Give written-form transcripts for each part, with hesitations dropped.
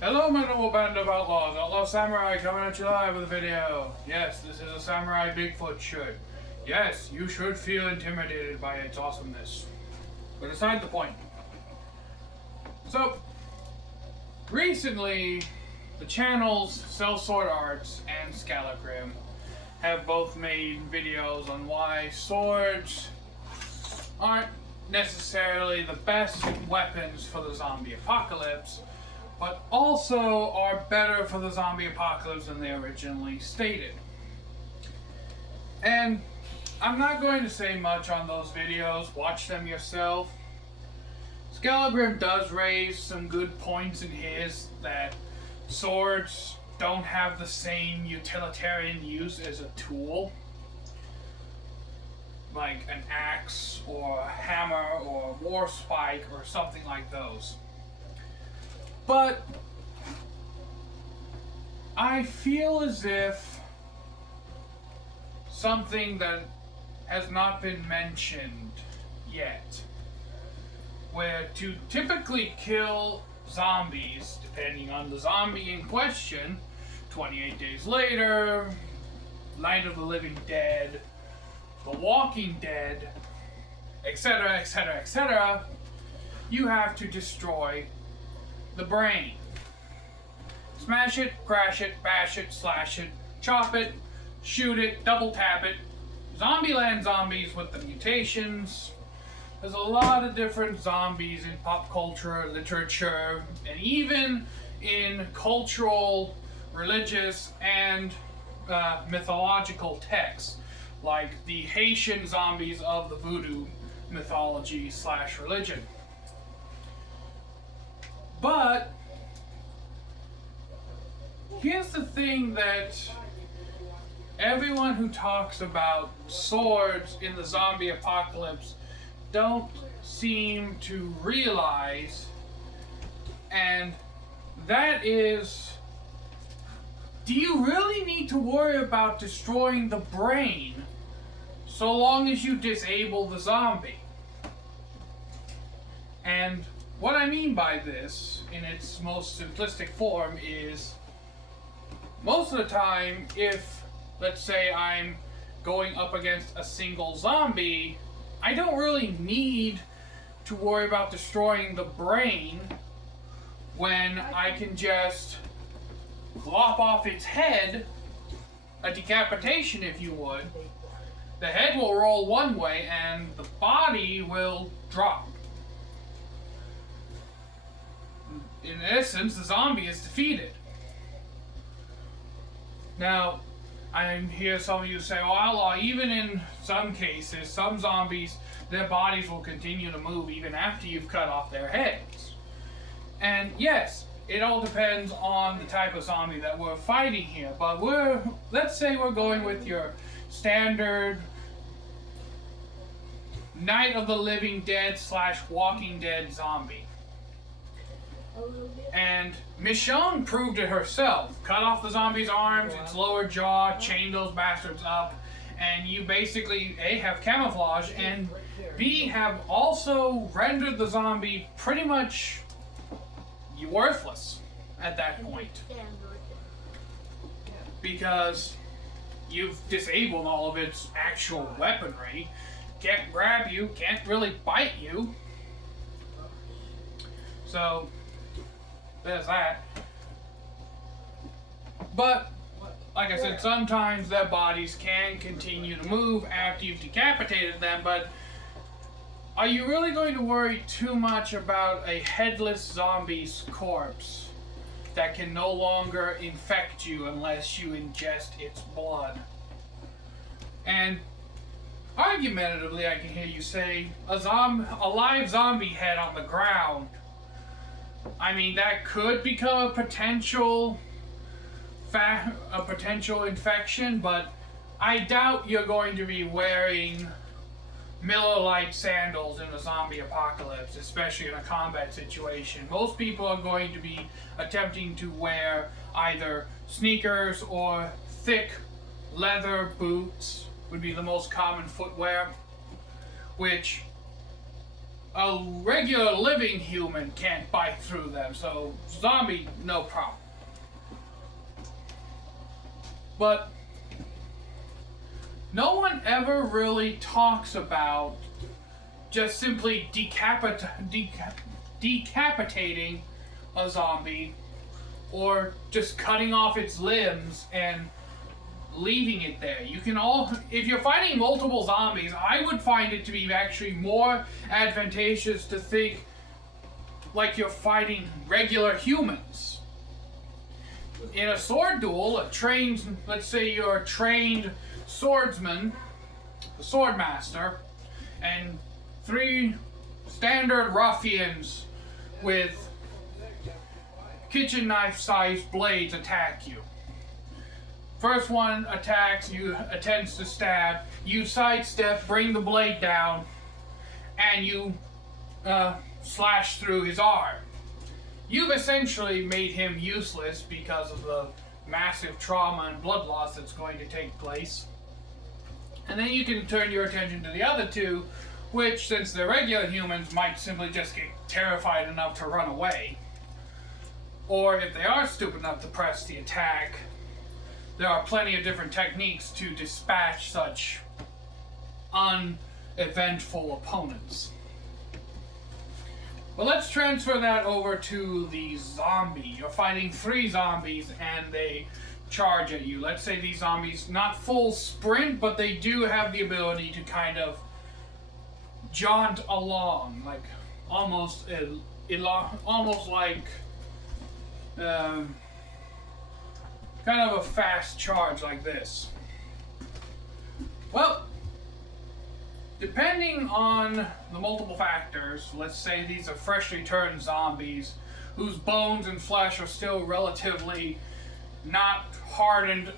Hello, my noble band of outlaws. Outlaw Samurai coming at you live with a video. Yes, this is a Samurai Bigfoot shirt. Yes, you should feel intimidated by its awesomeness. But aside the point. So, recently, the channels Sell Sword Arts and Skallagrims have both made videos on why swords aren't necessarily the best weapons for the zombie apocalypse, but also are better for the zombie apocalypse than they originally stated. And I'm not going to say much on those videos, watch them yourself. Skallagrim does raise some good points in his that swords don't have the same utilitarian use as a tool, like an axe or a hammer or a war spike or something like those. But I feel as if something that has not been mentioned yet, where to typically kill zombies, depending on the zombie in question, 28 Days Later, Night of the Living Dead, The Walking Dead, etc., etc., etc., you have to destroy the brain. Smash it, crash it, bash it, slash it, chop it, shoot it, double tap it. Zombieland zombies with the mutations. There's a lot of different zombies in pop culture, literature, and even in cultural, religious, and mythological texts, like the Haitian zombies of the voodoo mythology / religion. But here's the thing that everyone who talks about swords in the zombie apocalypse don't seem to realize, and that is, do you really need to worry about destroying the brain so long as you disable the zombie? And what I mean by this, in its most simplistic form, is most of the time, if, let's say, I'm going up against a single zombie, I don't really need to worry about destroying the brain when I can just lop off its head, a decapitation if you would. The head will roll one way and the body will drop. In essence, the zombie is defeated. Now, I hear some of you say, well, Outlaw, even in some cases, some zombies, their bodies will continue to move even after you've cut off their heads. And yes, it all depends on the type of zombie that we're fighting here, but let's say we're going with your standard Night of the Living Dead / Walking Dead zombie. And Michonne proved it herself. Cut off the zombie's arms, its lower jaw, chain those bastards up, and you basically A, have camouflage, and B, have also rendered the zombie pretty much worthless at that point. Because you've disabled all of its actual weaponry. Can't grab you, can't really bite you. So there's that. But, like I said, sometimes their bodies can continue to move after you've decapitated them, but are you really going to worry too much about a headless zombie's corpse that can no longer infect you unless you ingest its blood? And argumentatively, I can hear you say, a live zombie head on the ground, I mean, that could become a potential infection, but I doubt you're going to be wearing Miller Lite sandals in a zombie apocalypse, especially in a combat situation. Most people are going to be attempting to wear either sneakers or thick leather boots would be the most common footwear, which a regular living human can't bite through them, so zombie, no problem. But no one ever really talks about just simply decapitating a zombie, or just cutting off its limbs and leaving it there. If you're fighting multiple zombies, I would find it to be actually more advantageous to think like you're fighting regular humans. In a sword duel, let's say you're a trained swordsman, a swordmaster, and 3 standard ruffians with kitchen knife sized blades attack you. First one attacks, attempts to stab, you sidestep, bring the blade down, and you slash through his arm. You've essentially made him useless because of the massive trauma and blood loss that's going to take place. And then you can turn your attention to the other 2, which, since they're regular humans, might simply just get terrified enough to run away. Or if they are stupid enough to press the attack, there are plenty of different techniques to dispatch such uneventful opponents. Well, let's transfer that over to the zombie. You're fighting 3 zombies and they charge at you. Let's say these zombies, not full sprint, but they do have the ability to kind of jaunt along, like almost like kind of a fast charge like this. Well, depending on the multiple factors, let's say these are freshly turned zombies whose bones and flesh are still relatively not hardened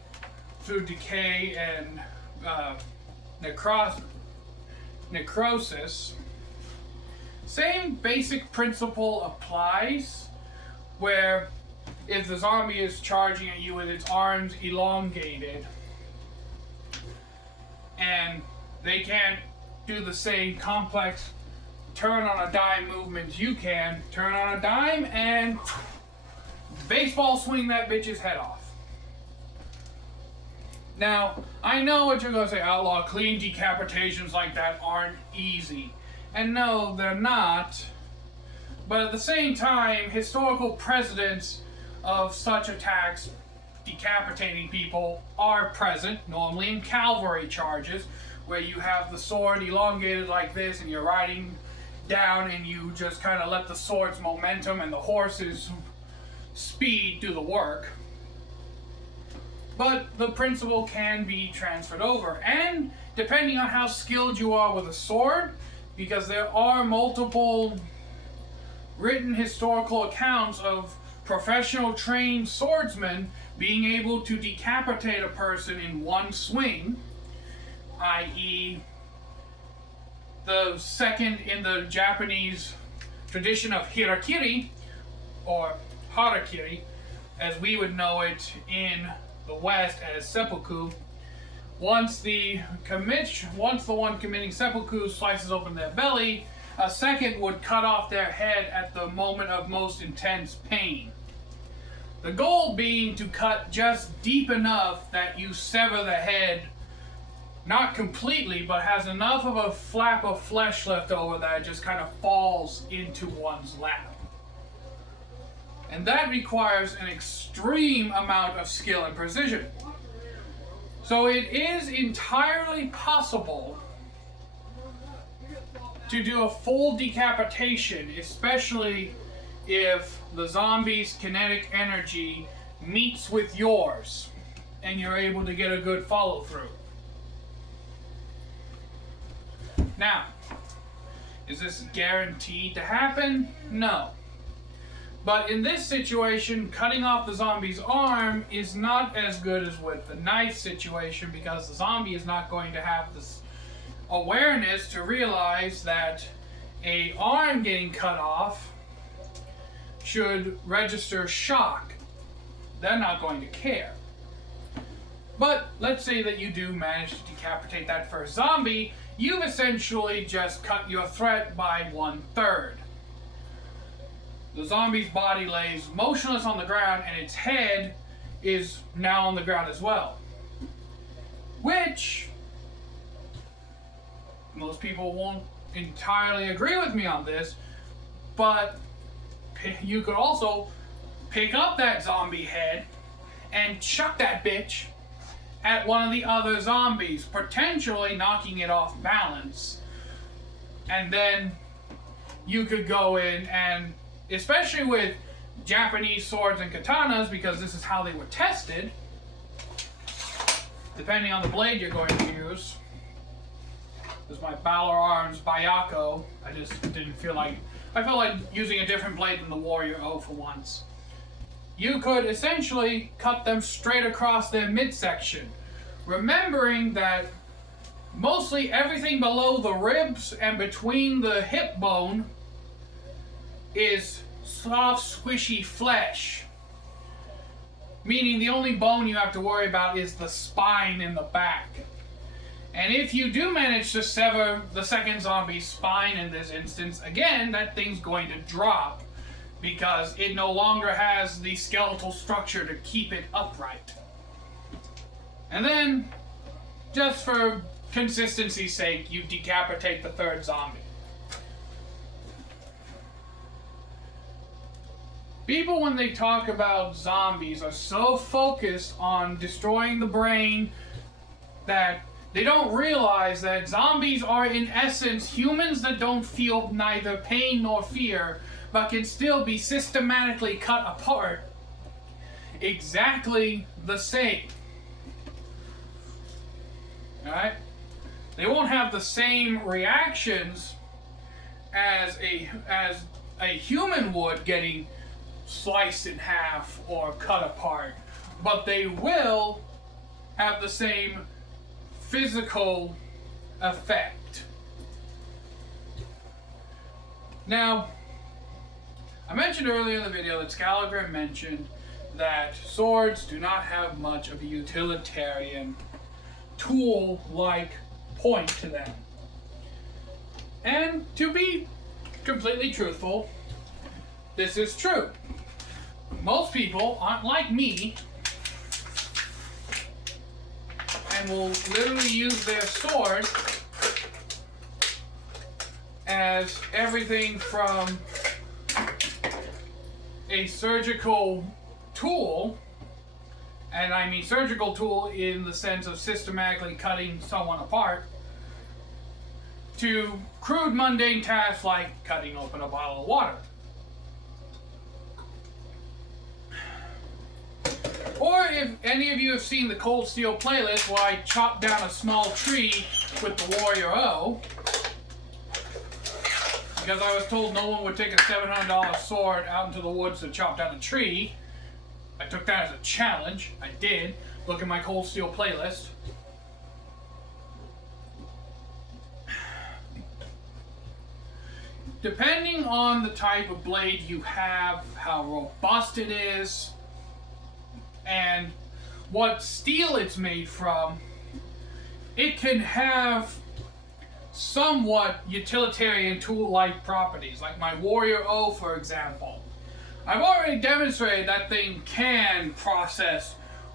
through decay and necrosis. Same basic principle applies, where if the zombie is charging at you with its arms elongated and they can't do the same complex turn on a dime movements you can, turn on a dime and baseball swing that bitch's head off. Now, I know what you're going to say, Outlaw, clean decapitations like that aren't easy. And no, they're not. But at the same time, historical precedents of such attacks decapitating people are present, normally in cavalry charges, where you have the sword elongated like this and you're riding down and you just kind of let the sword's momentum and the horse's speed do the work. But the principle can be transferred over, and depending on how skilled you are with a sword, because there are multiple written historical accounts of professional trained swordsmen being able to decapitate a person in one swing, i.e. the second in the Japanese tradition of hirakiri, or harakiri, as we would know it in the West as seppuku. Once the one committing seppuku slices open their belly, a second would cut off their head at the moment of most intense pain. The goal being to cut just deep enough that you sever the head, not completely, but has enough of a flap of flesh left over that it just kind of falls into one's lap. And that requires an extreme amount of skill and precision. So it is entirely possible to do a full decapitation, especially if the zombie's kinetic energy meets with yours and you're able to get a good follow through. Now, is this guaranteed to happen? No. But in this situation, cutting off the zombie's arm is not as good as with the knife situation, because the zombie is not going to have this awareness to realize that an arm getting cut off should register shock. They're not going to care. But let's say that you do manage to decapitate that first zombie, you've essentially just cut your threat by 1/3. The zombie's body lays motionless on the ground and its head is now on the ground as well. Which most people won't entirely agree with me on this, but you could also pick up that zombie head and chuck that bitch at one of the other zombies, potentially knocking it off balance. And then you could go in and, especially with Japanese swords and katanas, because this is how they were tested, depending on the blade you're going to use. This is my Balor Arms Bayako. I just didn't feel like, I felt like using a different blade than the Warrior O for once. You could essentially cut them straight across their midsection, remembering that mostly everything below the ribs and between the hip bone is soft, squishy flesh. Meaning the only bone you have to worry about is the spine in the back. And if you do manage to sever the second zombie's spine in this instance, again, that thing's going to drop because it no longer has the skeletal structure to keep it upright. And then, just for consistency's sake, you decapitate the third zombie. People, when they talk about zombies, are so focused on destroying the brain that they don't realize that zombies are, in essence, humans that don't feel neither pain nor fear, but can still be systematically cut apart exactly the same. Alright? They won't have the same reactions as a human would getting sliced in half or cut apart, but they will have the same physical effect. Now, I mentioned earlier in the video that Skallagrim mentioned that swords do not have much of a utilitarian tool-like point to them. And to be completely truthful, this is true. Most people aren't like me and will literally use their sword as everything from a surgical tool, and I mean surgical tool in the sense of systematically cutting someone apart, to crude mundane tasks like cutting open a bottle of water. Or if any of you have seen the Cold Steel playlist where I chop down a small tree with the Warrior O, because I was told no one would take a $700 sword out into the woods to chop down a tree. I took that as a challenge. I did. Look at my Cold Steel playlist. Depending on the type of blade you have, how robust it is, and what steel it's made from, it can have somewhat utilitarian tool-like properties, like my Warrior O, for example. I've already demonstrated that thing can process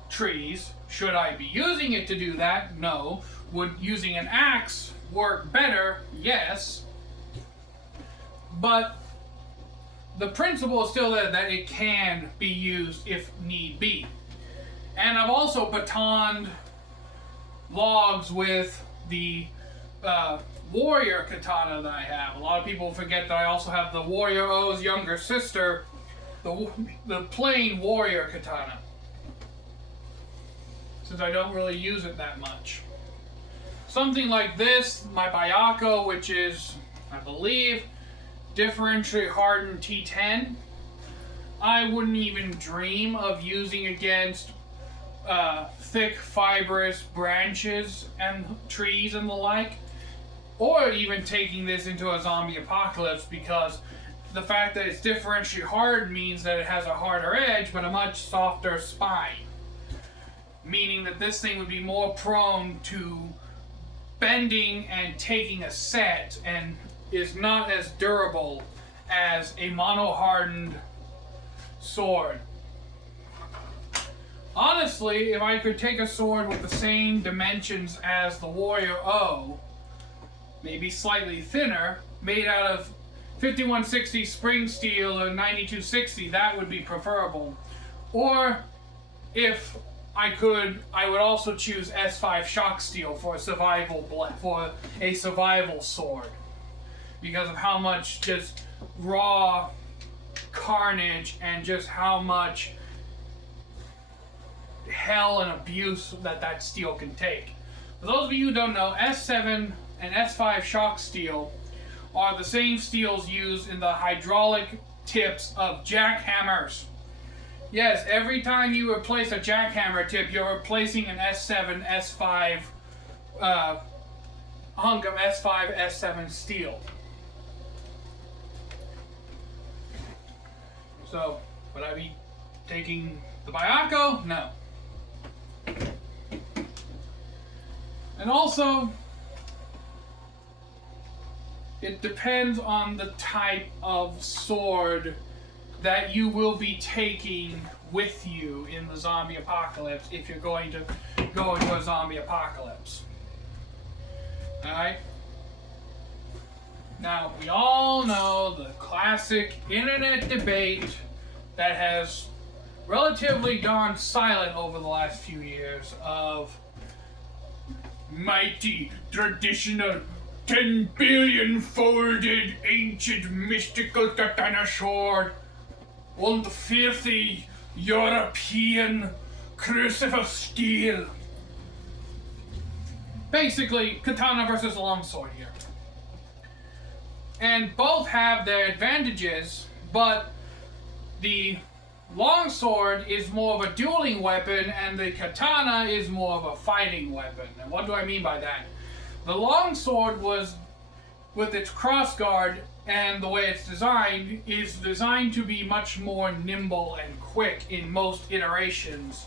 trees. Should I be using it to do that? No. Would using an axe work better? Yes. But the principle is still there that it can be used if need be. And I've also batoned logs with the Warrior katana that I have. A lot of people forget that I also have the Warrior O's younger sister, the plain Warrior katana, since I don't really use it that much. Something like this, my Bayako, which is, I believe, differentially hardened T10, I wouldn't even dream of using against thick fibrous branches and trees and the like, or even taking this into a zombie apocalypse, because the fact that it's differentially hard means that it has a harder edge but a much softer spine, meaning that this thing would be more prone to spending and taking a set and is not as durable as a mono-hardened sword. Honestly, if I could take a sword with the same dimensions as the Warrior O, maybe slightly thinner, made out of 5160 spring steel or 9260, that would be preferable. Or if I could, I would also choose S5 shock steel for a survival sword, because of how much just raw carnage and just how much hell and abuse that steel can take. For those of you who don't know, S7 and S5 shock steel are the same steels used in the hydraulic tips of jackhammers. Yes, every time you replace a jackhammer tip, you're replacing an S7, S5 hunk of S5, S7 steel. So, would I be taking the Byako? No. And also, it depends on the type of sword that you will be taking with you in the zombie apocalypse if you're going to go into a zombie apocalypse. Alright? Now, we all know the classic internet debate that has relatively gone silent over the last few years of mighty, traditional, 10 billion folded, ancient, mystical katana sword and filthy European crucifer steel. Basically, katana versus longsword here. And both have their advantages, but the longsword is more of a dueling weapon and the katana is more of a fighting weapon. And what do I mean by that? The longsword was, with its crossguard and the way it's designed, is designed to be much more nimble and quick in most iterations,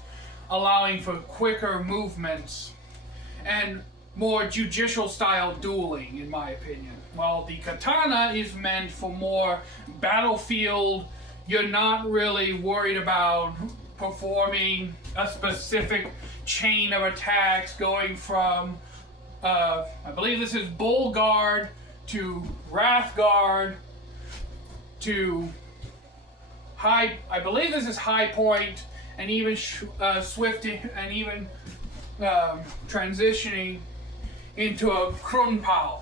allowing for quicker movements and more judicial style dueling, in my opinion. While the katana is meant for more battlefield, you're not really worried about performing a specific chain of attacks going from I believe this is Bull Guard to Wrath Guard to High. I believe this is High Point, and even Swift, and even transitioning into a Krunpao.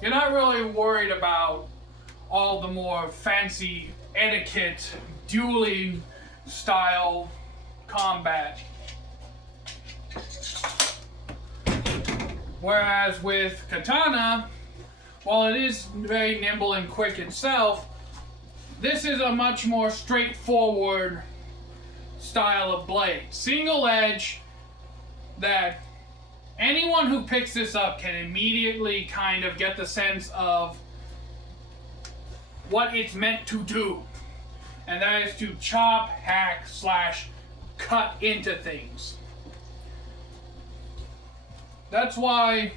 You're not really worried about all the more fancy etiquette, dueling style combat. Whereas with katana, while it is very nimble and quick itself, this is a much more straightforward style of blade. Single edge that anyone who picks this up can immediately kind of get the sense of what it's meant to do. And that is to chop, hack, slash, cut into things. That's why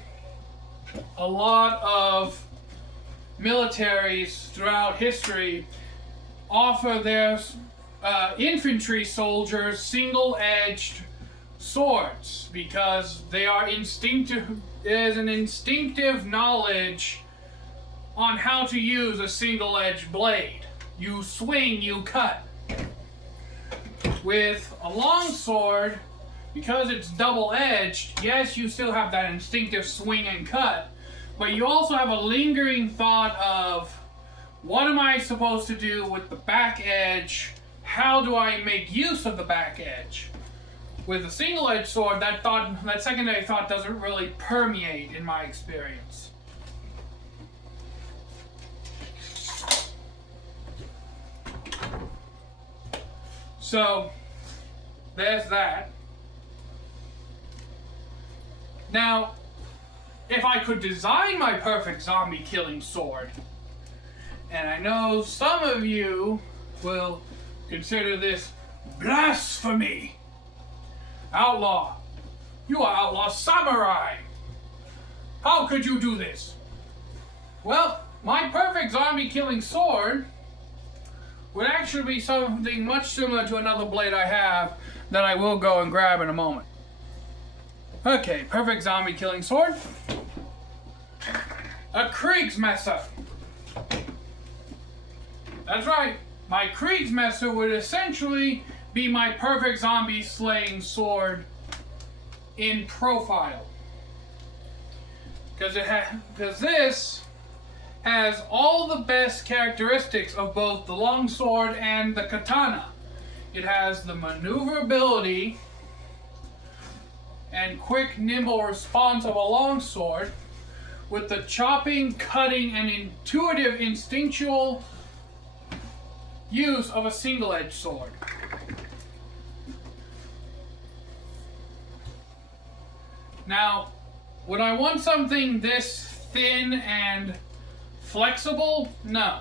a lot of militaries throughout history offer their infantry soldiers single-edged swords, because they are instinctive. There's an instinctive knowledge on how to use a single-edged blade. You swing, you cut. With a long sword, because it's double-edged, yes, you still have that instinctive swing and cut, but you also have a lingering thought of, what am I supposed to do with the back edge? How do I make use of the back edge? With a single-edged sword, that secondary thought doesn't really permeate in my experience. So, there's that. Now, if I could design my perfect zombie killing sword, and I know some of you will consider this blasphemy. Outlaw. You are outlaw samurai. How could you do this? Well, my perfect zombie killing sword would actually be something much similar to another blade I have that I will go and grab in a moment. Okay, perfect zombie killing sword. A Kriegsmesser. That's right. My Kriegsmesser would essentially be my perfect zombie slaying sword in profile. Because this has all the best characteristics of both the longsword and the katana. It has the maneuverability and quick, nimble response of a longsword with the chopping, cutting, and intuitive, instinctual use of a single-edged sword. Now, would I want something this thin and flexible? No.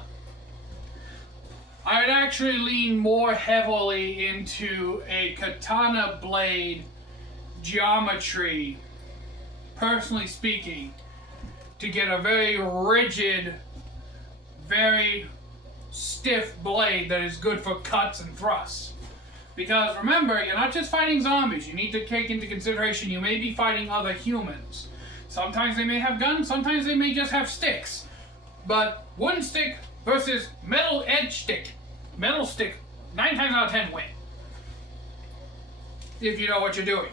I would actually lean more heavily into a katana blade geometry, personally speaking, to get a very rigid, very stiff blade that is good for cuts and thrusts. Because remember, you're not just fighting zombies. You need to take into consideration you may be fighting other humans. Sometimes they may have guns, sometimes they may just have sticks. But wooden stick versus metal edge stick. Metal stick, 9 times out of 10 win. If you know what you're doing.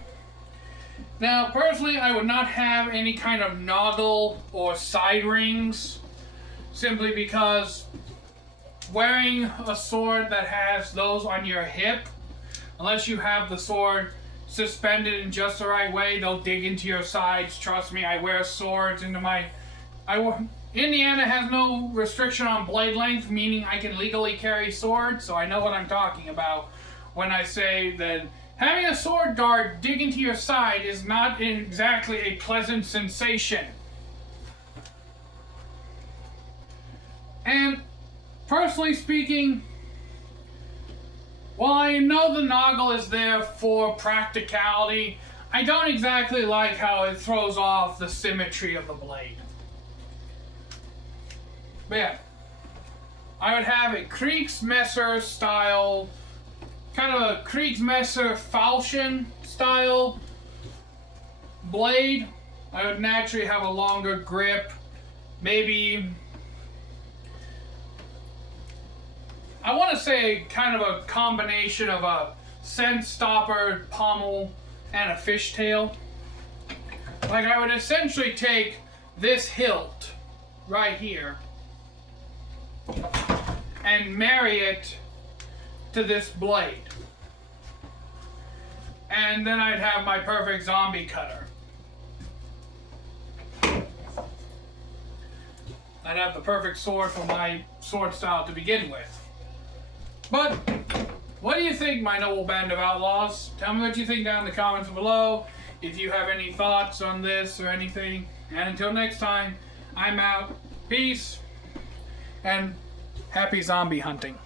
Now, personally, I would not have any kind of noggle or side rings, simply because wearing a sword that has those on your hip, unless you have the sword suspended in just the right way, they'll dig into your sides. Trust me, I wear swords into my... Indiana has no restriction on blade length, meaning I can legally carry swords, so I know what I'm talking about when I say that having a sword dart dig into your side is not exactly a pleasant sensation. And personally speaking, while I know the noggle is there for practicality, I don't exactly like how it throws off the symmetry of the blade. But yeah, I would have a Kriegsmesser style, kind of a Kriegsmesser falchion style blade. I would naturally have a longer grip, maybe, I want to say kind of a combination of a scent stopper pommel and a fishtail. Like I would essentially take this hilt right here and marry it to this blade. And then I'd have my perfect zombie cutter. I'd have the perfect sword for my sword style to begin with. But what do you think, my noble band of outlaws? Tell me what you think down in the comments below. If you have any thoughts on this or anything. And until next time, I'm out. Peace. And happy zombie hunting.